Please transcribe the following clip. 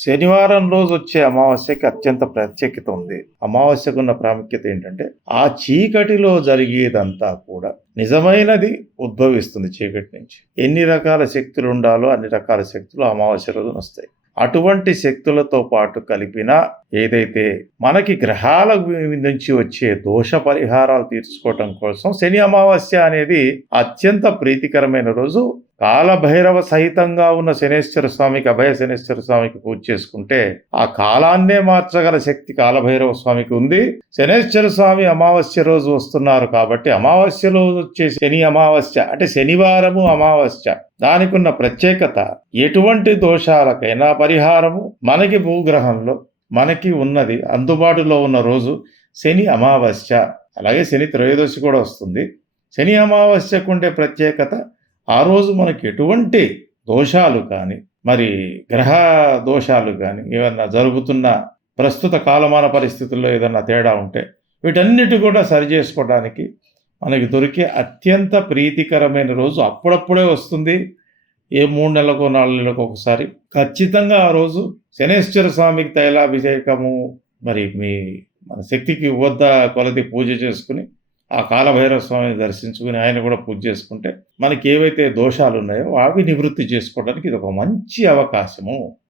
శనివారం రోజు వచ్చే అమావాస్యకి అత్యంత ప్రత్యేకత ఉంది. అమావాస్యకున్న ప్రాముఖ్యత ఏంటంటే, ఆ చీకటిలో జరిగేదంతా కూడా నిజమైనది ఉద్భవిస్తుంది చీకటి నుంచి. ఎన్ని రకాల శక్తులు ఉండాలో అన్ని రకాల శక్తులు అమావాస్య రోజున వస్తాయి. అటువంటి శక్తులతో పాటు కలిపిన ఏదైతే మనకి గ్రహాల నుంచి వచ్చే దోష పరిహారాలు తీర్చుకోవటం కోసం శని అమావాస్య అనేది అత్యంత ప్రీతికరమైన రోజు. కాలభైరవ సహితంగా ఉన్న శనేశ్వర స్వామికి, అభయ శనేశ్వర స్వామికి పూజ చేసుకుంటే ఆ కాలాన్నే మార్చగల శక్తి కాలభైరవ స్వామికి ఉంది. శనేశ్వర స్వామి అమావాస్య రోజు వస్తున్నారు కాబట్టి అమావాస్య రోజు వచ్చే శని అమావాస్య అంటే శనివారము అమావాస్య, దానికి ఉన్న ప్రత్యేకత ఎటువంటి దోషాలకైనా పరిహారము మనకి భూగ్రహంలో మనకి ఉన్నది అందుబాటులో ఉన్న రోజు శని అమావాస్య. అలాగే శని త్రయోదశి కూడా వస్తుంది. శని అమావాస్యకు ఉండే ప్రత్యేకత, ఆ రోజు మనకి ఎటువంటి దోషాలు కానీ, మరి గ్రహ దోషాలు కానీ, ఏమన్నా జరుగుతున్న ప్రస్తుత కాలమాన పరిస్థితుల్లో ఏదన్నా తేడా ఉంటే వీటన్నిటి కూడా సరి చేసుకోవడానికి మనకి దొరికే అత్యంత ప్రీతికరమైన రోజు. అప్పుడప్పుడే వస్తుంది, ఏ 3 నెలలకో 4 నెలలకు ఒకసారి. ఖచ్చితంగా ఆ రోజు శనేశ్వర స్వామికి తైలాభిషేకము, మరి మన శక్తికి వద్ద కొలది పూజ చేసుకుని ఆ కాలభైరవ స్వామిని దర్శించుకుని ఆయన కూడా పూజ చేసుకుంటే మనకి ఏవైతే దోషాలు ఉన్నాయో అవి నివృత్తి చేసుకోవడానికి ఇది ఒక మంచి అవకాశము.